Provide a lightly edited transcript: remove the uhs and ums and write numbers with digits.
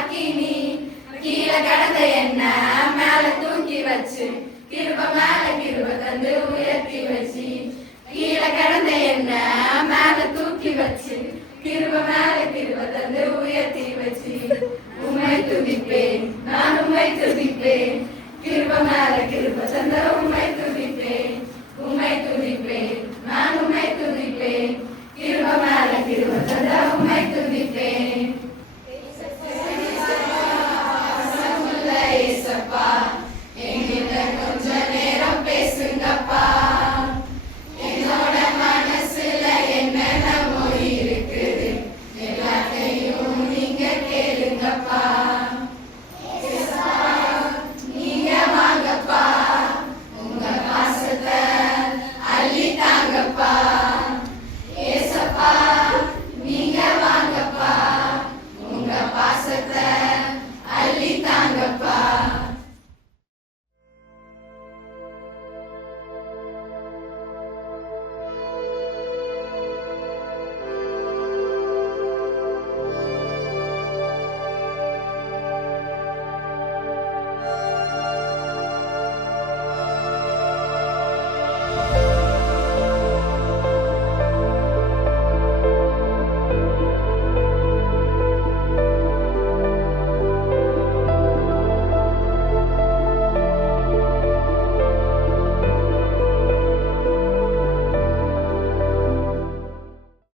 அக்கினி கீழே கடந்த என்ன மேல தூக்கி வச்சு கிருப மேல கிருப தந்து உயர்த்தி வச்சு கீழே கடந்த என்ன மேல தூக்கி வச்சு கிருப மேல கிருப தந்து உயர்த்தி வச்சு உம்மை துதிப்பேன் நான் உம்மை துதிப்பேன் கிருப மேல கிருப தந்த உம்மை துதிப்பேன் உம்மை துதிப்பேன் நான் உம்மை துதிப்பேன் கிருப மேல கிருப தந்த உம்மை துதிப்பேன் ஏசப்பா